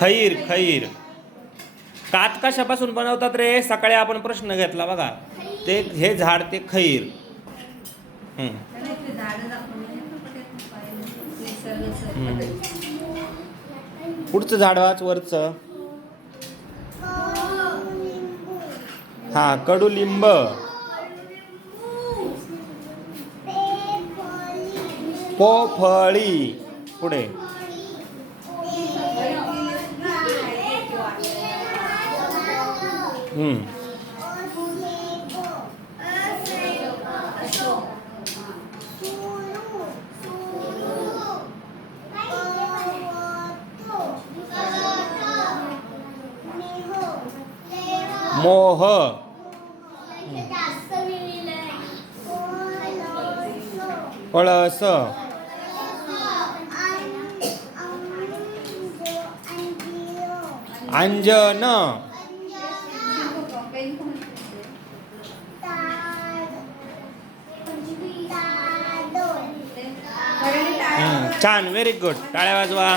खैर खैर. कात कशापासून बनवतात रे? सकाळी आपण प्रश्न घेतला बघा. ते हे झाड ते खैर. पुढचं झाड वाच वरचं. हा कडुलिंब. पोफळी. पुढे मोह. पळस. अंजन. छान, व्हेरी गुड. टाळ्या वाजवा.